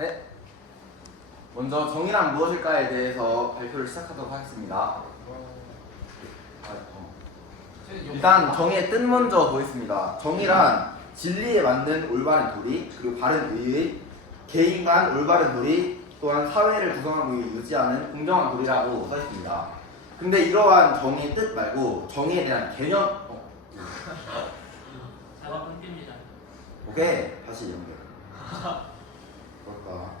네. 먼저 정의란 무엇일까에 대해서 발표를 시작하도록 하겠습니다. 일단 정의의 뜻 먼저 보겠습니다. 정의란 진리에 맞는 올바른 도리, 그리고 바른 의의, 개인 간 올바른 도리, 또한 사회를 구성하고 유지하는 공정한 도리라고 써 있습니다. 근데 이러한 정의의 뜻 말고 정의에 대한 개념 사과 끊깁니다. 오케이, 다시 연결. 그럴까?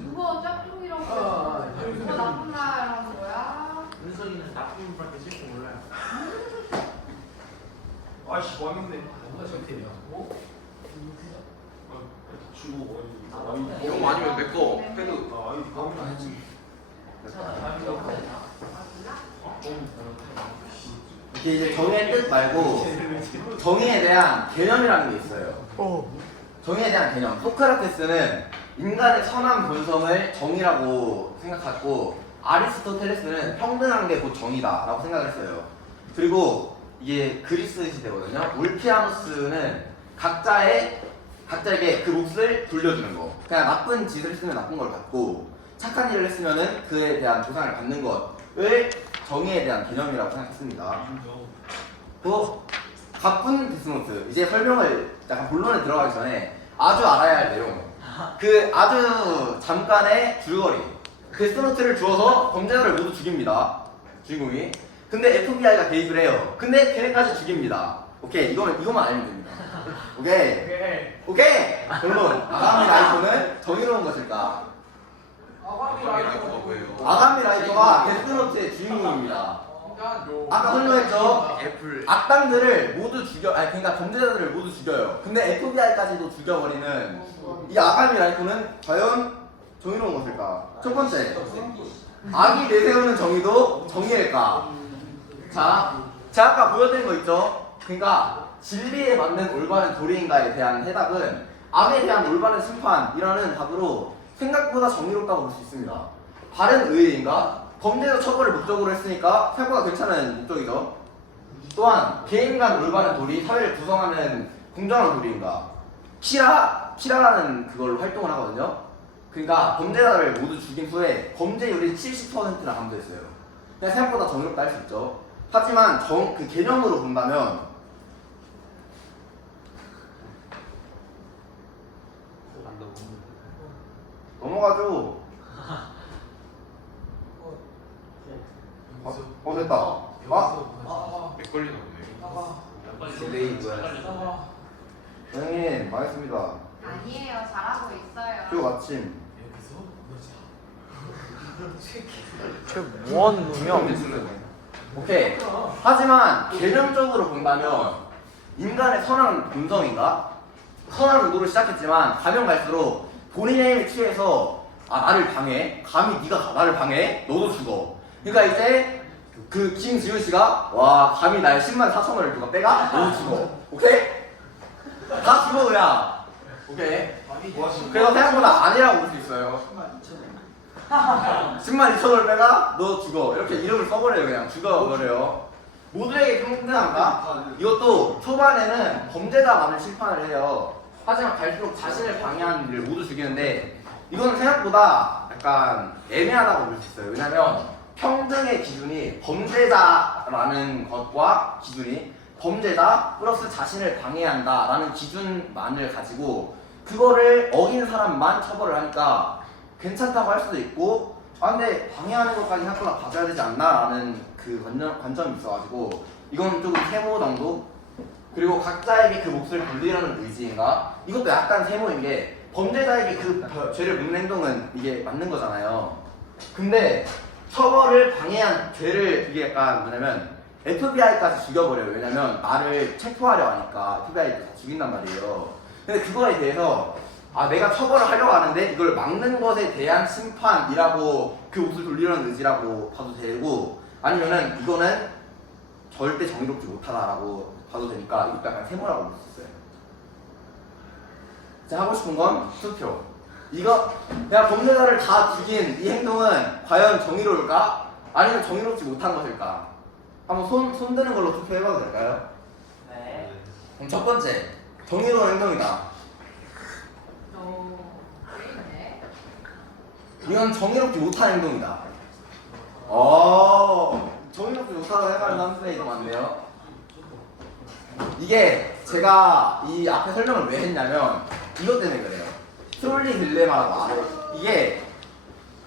누가 짝퉁이라고 그랬어? 누가 나쁜 말이라는 거야? 은석이는 나쁜 분밖에 쓸 줄 몰라요. 아이씨 왔는데 뭔가 저태야 주고 이거 아니면 내거 패드 아이디 가면 아니지 이게 이제 정의의 뜻 말고 정의에 대한 개념이라는 게 있어요. 정의에 대한 개념. 소크라테스는 인간의 선한 본성을 정의라고 생각했고, 아리스토텔레스는 평등한 게 곧 정의다라고 생각을 했어요. 그리고 이게 그리스 시대거든요. 울피아누스는 각자에게 그 몫을 돌려주는 거. 그냥 나쁜 짓을 했으면 나쁜 걸 받고, 착한 일을 했으면은 그에 대한 보상을 받는 것을 정의에 대한 개념이라고 생각했습니다. 또 가쁜 데스노트. 이제 설명을 약간 본론에 들어가기 전에 아주 알아야 할 내용. 그 아주 잠깐의 줄거리. 데스노트를 주어서 범죄자를 모두 죽입니다. 주인공이. 근데 FBI가 개입을 해요. 근데 걔네까지 죽입니다. 오케이, 이거만 알면 됩니다. 오케이. 결론. 아가미 라이터는 정의로운 것일까? 아가미 라이터가 데스노트의 주인공입니다. 아까 설명했죠? 악당들을 모두 그러니까 범죄자들을 모두 죽여요. 근데 FBI까지도 죽여버리는 이 아가미 라이터는 과연 정의로운 것일까? 첫 번째, 악이 내세우는 정의도 정의일까? 자, 제가 아까 보여드린 거 있죠? 그러니까 진리에 맞는 올바른 도리인가에 대한 해답은 악에 대한 올바른 심판이라는 답으로 생각보다 정의롭다고 볼 수 있습니다. 바른 의의인가? 범죄자 처벌을 목적으로 했으니까 생각보다 괜찮은 목적이죠. 또한 개인 간 올바른 도리, 사회를 구성하는 공정한 도리인가? 키라라는 그걸로 활동을 하거든요. 그러니까 범죄자를 모두 죽인 후에 범죄율이 70%나 감소했어요. 그냥 생각보다 정의롭다 할 수 있죠. 하지만 그 개념으로 본다면 넘어가죠. 됐다. 맥걸리 나오네. 딜레이 뭐야? 선생님, 망했습니다. 아니에요, 잘하고 있어요. 표 마침. 뭐하는 오케이. 하지만 개념적으로 본다면 인간의 선한 본성인가? 선한 의도로 시작했지만 가면 갈수록 본인의 힘에 취해서 나를 방해? 감히 네가 나를 방해? 너도 죽어. 그러니까 이제 그 김지우 씨가 감히 나의 10만 4천 원을 누가 빼가? 너도 죽어. 오케이? 다 죽어 그냥. 오케이. 그래서 생각보다 아니라고 볼 수 있어요. 10만 2천 원을 빼가? 너 죽어. 이렇게 이름을 써버려요. 그냥 죽어버려요. 모두에게 평등한가? 이것도 초반에는 범죄자만을 심판을 해요. 하지만 갈수록 자신을 방해하는 일을 모두 죽이는데 이건 생각보다 약간 애매하다고 볼 수 있어요. 왜냐면 평등의 기준이 범죄자라는 것과 기준이 범죄자 플러스 자신을 방해한다라는 기준만을 가지고 그거를 어긴 사람만 처벌을 하니까 괜찮다고 할 수도 있고 근데 방해하는 것까지 생각보다 봐줘야 되지 않나라는 그 관점이 있어가지고 이건 조금 세모 정도? 그리고 각자에게 그 몫을 돌리려는 의지인가? 이것도 약간 세모인 게 범죄자에게 그 죄를 묻는 행동은 이게 맞는 거잖아요. 근데 처벌을 방해한 죄를 이게 약간 뭐냐면 FBI까지 죽여버려요. 왜냐면 나를 체포하려 하니까 FBI도 다 죽인단 말이에요. 근데 그거에 대해서 내가 처벌을 하려고 하는데 이걸 막는 것에 대한 심판이라고 그 몫을 돌리려는 의지라고 봐도 되고 아니면은 이거는 절대 정의롭지 못하다라고 봐도 되니까 이것도 약간 세모라고 볼 수 있어요. 제가 하고 싶은 건 투표. 이거 내가 범죄자를 다 죽인 이 행동은 과연 정의로울까? 아니면 정의롭지 못한 것일까? 한번 손 드는 걸로 투표해봐도 될까요? 네. 그럼 첫 번째, 정의로운 행동이다. 이건 정의롭지 못한 행동이다. 정의롭지 못하다고 생각하는 사람들이 많네요. 이게 제가 이 앞에 설명을 왜 했냐면 이것 때문에 그래요. 트롤리 딜레마라고 알아요. 이게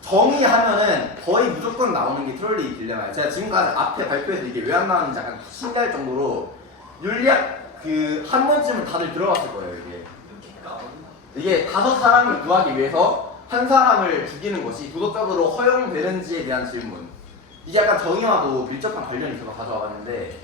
정의하면은 거의 무조건 나오는 게 트롤리 딜레마예요. 제가 지금까지 앞에 발표해서 이게 왜 안 나왔는지 약간 신기할 정도로 윤리학 그 한 번쯤은 다들 들어봤을 거예요. 이게 5사람을 구하기 위해서 한 사람을 죽이는 것이 도덕적으로 허용되는지에 대한 질문. 이게 약간 정의와도 밀접한 관련이 있어서 가져와 봤는데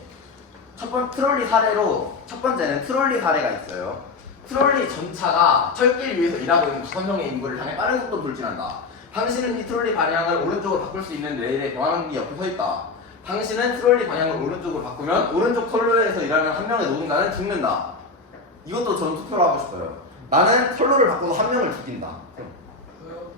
트롤리 사례로 첫 번째는 트롤리 사례가 있어요. 트롤리 전차가 철길 위에서 일하고 있는 5명의 인물을 향해 빠른 속도로 돌진한다. 당신은 이 트롤리 방향을 오른쪽으로 바꿀 수 있는 레일에 교환하기 옆에 서 있다. 당신은 트롤리 방향을 오른쪽으로 바꾸면 오른쪽 털로에서 일하는 한 명의 노동자는 죽는다. 이것도 저는 투표를 하고 싶어요. 나는 털로를 바꿔서 한 명을 죽인다. 저요?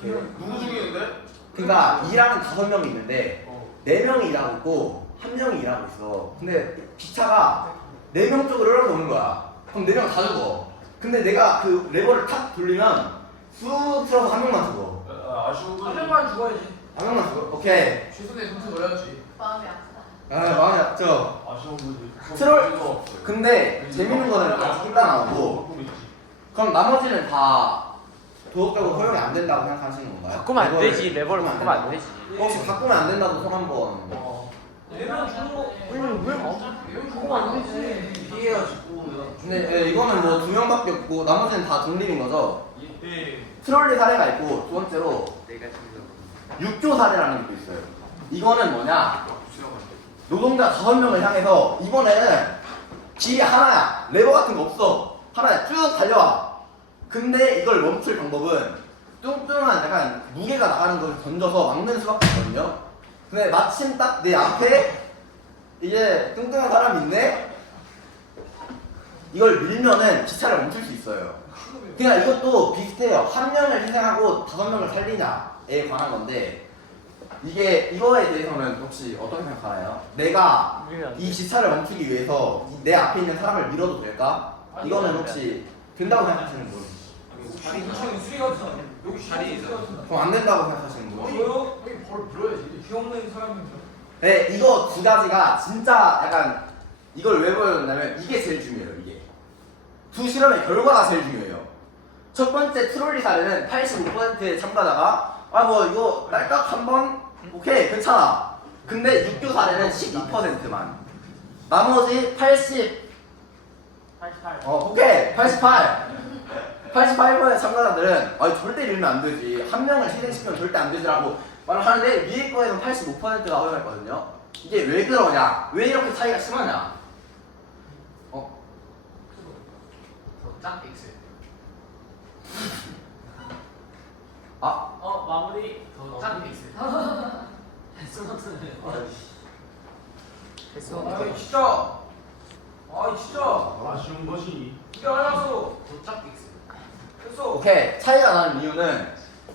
저희 죽여야지. 누구 죽이는데? 그러니까 일하는 5명이 있는데 4명이 일하고 있고 1명이 일하고 있어. 근데 기차가 4명 쪽으로 이렇게 오는 거야. 그럼 4명 다 죽어. 근데 내가 그 레버를 탁 돌리면 쑥 틀어서 1명만 죽어. 아쉬운 거. 한 명만 죽어야지. 1명만 죽어. 오케이. 최선의 선수 넣어야지. 마음이 아프다. 아 마음이 아프죠. 아쉬운 거지. 트롤. 근데 재밌는 거는 아직 일단 나오고 그럼 나머지는 다 도덕적으로 허용이 안 된다고 생각하시는 건가요? 바꾸면 안 되지. 레버를 바꾸면 안 되지. 혹시 바꾸면 안 된다고 손 한번. 내면 주는 거. 내면 주는 거안 되지. 피해야지 뽑으면. 근데 이거는 뭐 2명밖에 없고 나머지는 다 독립인 거죠. 네. 트롤리 사례가 있고 두 번째로 내가 죽이는 육조 사례라는 게 있어요. 이거는 뭐냐? 노동자 5명을 향해서 이번에는 길이 하나야. 레버 같은 거 없어. 하나야. 쭉 달려와. 근데 이걸 멈출 방법은 뚱뚱한 약간 무게가 나가는 걸 던져서 막는 수밖에 없거든요. 근데 마침 딱 내 앞에 이제 뚱뚱한 사람이 있네? 이걸 밀면은 기차를 멈출 수 있어요. 그냥 이것도 비슷해요. 한 명을 희생하고 5명을 살리냐에 관한 건데 이거에 대해서는 혹시 어떻게 생각하나요? 내가 이 기차를 멈추기 위해서 내 앞에 있는 사람을 밀어도 될까? 이거는 혹시 된다고 생각하시는 분? 인천이 수리가잖아. 여기 자리이잖아. 그럼 안 된다고 생각하시는 분? 저요? 여기 벌 들어야지. 휘 없는 사람이면. 네, 이거 두 가지가 진짜 약간 이걸 왜 보여줬냐면 이게 제일 중요해요. 이게 두 실험의 결과가 제일 중요해요. 첫 번째 트롤리 사례는 85%의 참가자가 뭐 이거 딸깍 한번 오케이 괜찮아. 근데 육교 사례는 12%만. 나머지 88 오케이 88%의 참가자들은 절대 밀면 안 되지. 한 명을 희생시키면 절대 안 되지라고 말을 하는데 위에 거에는 85%가 허용했거든요. 이게 왜 그러냐? 왜 이렇게 차이가 심하냐? 짝 X. 마무리. 짝 X. 아이 진짜. 아이 진짜. 아쉬운 것이. 이게 알았어. 짝 X. 됐어. 오케이 차이가 나는 이유는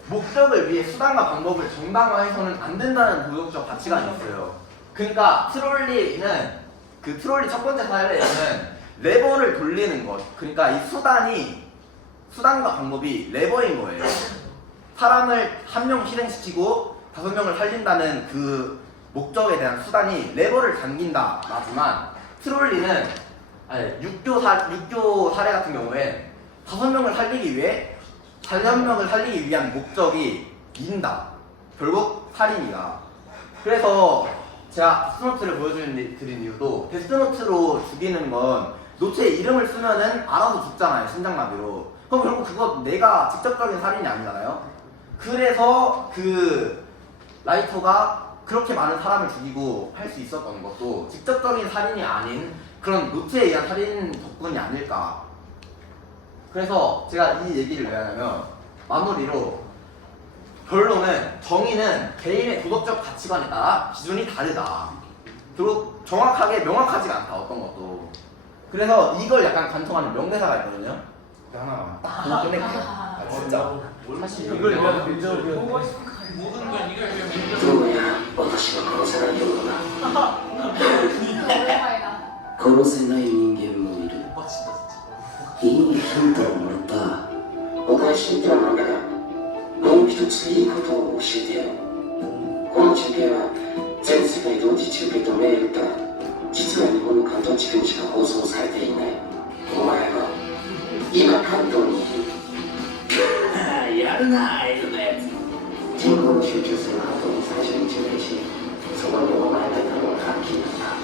목적을 위해 수단과 방법을 정당화해서는 안 된다는 도덕적 가치관이 있어요. 그러니까 트롤리는 그 트롤리 첫 번째 사례에는 레버를 돌리는 것, 그러니까 이 수단과 방법이 레버인 거예요. 사람을 한 명 희생시키고 5명을 살린다는 그 목적에 대한 수단이 레버를 당긴다 하지만 트롤리는 육교 사례 같은 경우에 5명을 살리기 위해 4명을 살리기 위한 목적이 인다. 결국 살인이다. 그래서 제가 데스노트를 보여드린 이유도 데스노트로 죽이는 건 노트에 이름을 쓰면은 알아서 죽잖아요. 심장마비로. 그럼 결국 그거 내가 직접적인 살인이 아니잖아요. 그래서 그 라이터가 그렇게 많은 사람을 죽이고 할 수 있었던 것도 직접적인 살인이 아닌 그런 노트에 의한 살인 덕분이 아닐까. 그래서 제가 이 얘기를 왜 하냐면 마무리로 결론은 정의는 개인의 도덕적 가치관에 따라 기준이 다르다. 그리고 정확하게 명확하지가 않다. 어떤 것도. 그래서 이걸 약간 관통하는 명대사가 있거든요. 하나 딱 끝낼게요. 진짜 사실 이걸 위한 민족이었는데 모든 걸 이걸 위해 殺せない人間もいるいいヒントをもらったお前内心ではなんだがもう一ついいことを教えてやろう。この中継は全世界同時中継と銘打ったが実は日本の関東地区にしか放送されていない。お前は今関東にいる。やるなエルのやつ。人口の集中する関東に最初に注意し、そこにお前がいたのがラッキーだった。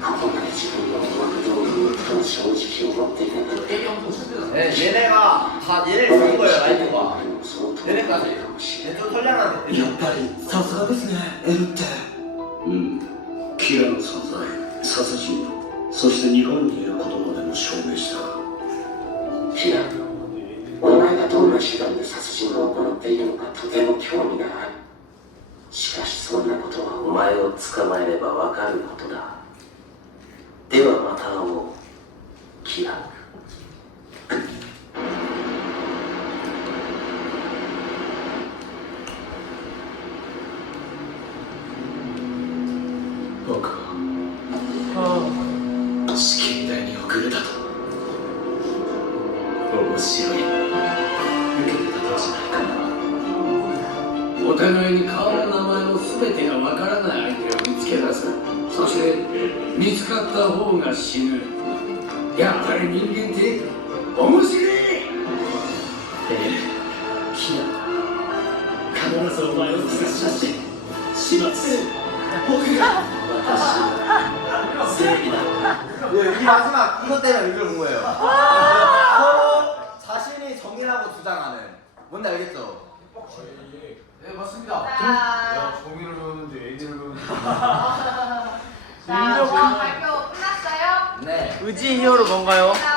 ここまで自分の思惑通りにと正直を持っていたけど 얘네가 다 얘를 쓴 거예요 라이브가. 얘네까지. 얘좀 선량한 やっぱりさすがですねエルってキラの存在、殺人そして日本にいることまでも証明した。キラ、お前がどんな手段で殺人を行っているのかとても興味がある。しかしそんなことはお前を捕まえればわかることだ。ではまた会おう、キラ。僕は試験台に遅れたと。面白い。受けてたじゃないかな。お互いに顔の名前の全てがわからない相手を見つけ出す。そして見つかった方が死ぬ。やっぱり人間って面白い。キラ、必ずお前を探し出して始末。僕が私は正義だ。이 마지막 이것 때문에 여기를 본 거예요. 서로 자신이 정의라고 주장하는. 뭔지 알겠죠? 네 맞습니다. 자, 야 정의를 배우는지 애니를 배우는지. 자, 발표 끝났어요? 네. 의지 히어로 뭔가요? 자,